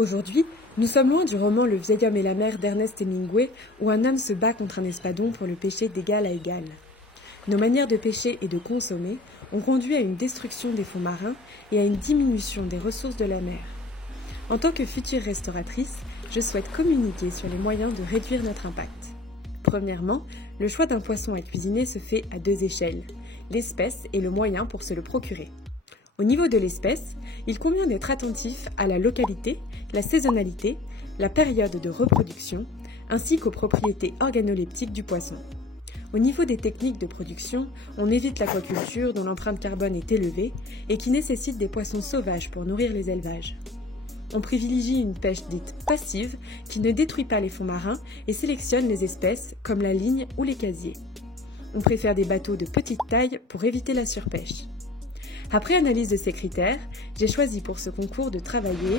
Aujourd'hui, nous sommes loin du roman Le vieil homme et la mer d'Ernest Hemingway où un homme se bat contre un espadon pour le pêcher d'égal à égal. Nos manières de pêcher et de consommer ont conduit à une destruction des fonds marins et à une diminution des ressources de la mer. En tant que future restauratrice, je souhaite communiquer sur les moyens de réduire notre impact. Premièrement, le choix d'un poisson à cuisiner se fait à deux échelles, l'espèce et le moyen pour se le procurer. Au niveau de l'espèce, il convient d'être attentif à la localité, la saisonnalité, la période de reproduction, ainsi qu'aux propriétés organoleptiques du poisson. Au niveau des techniques de production, on évite l'aquaculture dont l'empreinte carbone est élevée et qui nécessite des poissons sauvages pour nourrir les élevages. On privilégie une pêche dite passive qui ne détruit pas les fonds marins et sélectionne les espèces comme la ligne ou les casiers. On préfère des bateaux de petite taille pour éviter la surpêche. Après analyse de ces critères, j'ai choisi pour ce concours de travailler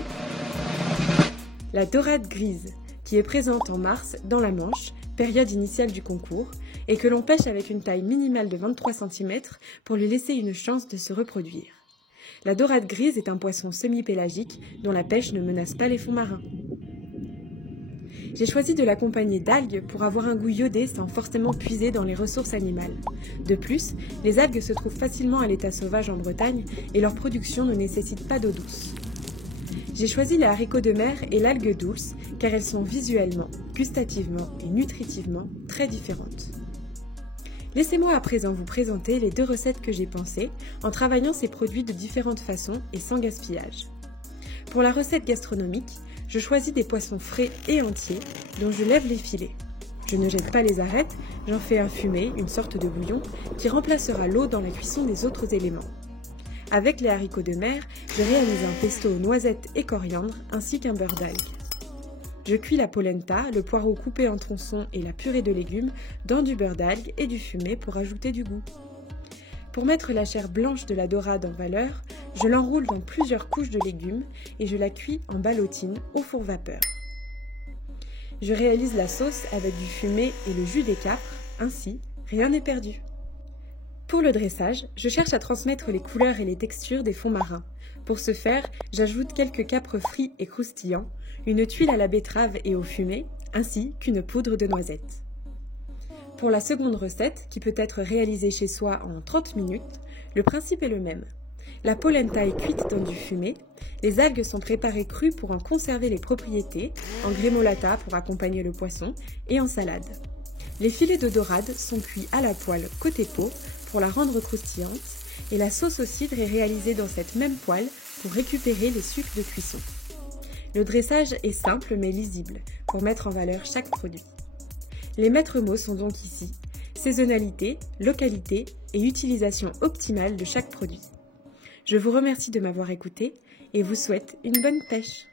la dorade grise, qui est présente en mars dans la Manche, période initiale du concours, et que l'on pêche avec une taille minimale de 23 cm pour lui laisser une chance de se reproduire. La dorade grise est un poisson semi-pélagique dont la pêche ne menace pas les fonds marins. J'ai choisi de l'accompagner d'algues pour avoir un goût iodé sans forcément puiser dans les ressources animales. De plus, les algues se trouvent facilement à l'état sauvage en Bretagne et leur production ne nécessite pas d'eau douce. J'ai choisi les haricots de mer et l'algue dulce car elles sont visuellement, gustativement et nutritivement très différentes. Laissez-moi à présent vous présenter les deux recettes que j'ai pensées en travaillant ces produits de différentes façons et sans gaspillage. Pour la recette gastronomique, je choisis des poissons frais et entiers dont je lève les filets. Je ne jette pas les arêtes, j'en fais un fumé, une sorte de bouillon, qui remplacera l'eau dans la cuisson des autres éléments. Avec les haricots de mer, je réalise un pesto aux noisettes et coriandre ainsi qu'un beurre d'algues. Je cuis la polenta, le poireau coupé en tronçons et la purée de légumes dans du beurre d'algues et du fumé pour ajouter du goût. Pour mettre la chair blanche de la dorade en valeur, je l'enroule dans plusieurs couches de légumes et je la cuis en ballotine au four vapeur. Je réalise la sauce avec du fumé et le jus des capres, ainsi, rien n'est perdu. Pour le dressage, je cherche à transmettre les couleurs et les textures des fonds marins. Pour ce faire, j'ajoute quelques capres frits et croustillants, une tuile à la betterave et au fumé, ainsi qu'une poudre de noisettes. Pour la seconde recette, qui peut être réalisée chez soi en 30 minutes, le principe est le même. La polenta est cuite dans du fumé, les algues sont préparées crues pour en conserver les propriétés, en grémolata pour accompagner le poisson et en salade. Les filets de dorade sont cuits à la poêle côté peau pour la rendre croustillante et la sauce au cidre est réalisée dans cette même poêle pour récupérer les sucs de cuisson. Le dressage est simple mais lisible pour mettre en valeur chaque produit. Les maîtres mots sont donc ici, saisonnalité, localité et utilisation optimale de chaque produit. Je vous remercie de m'avoir écouté et vous souhaite une bonne pêche.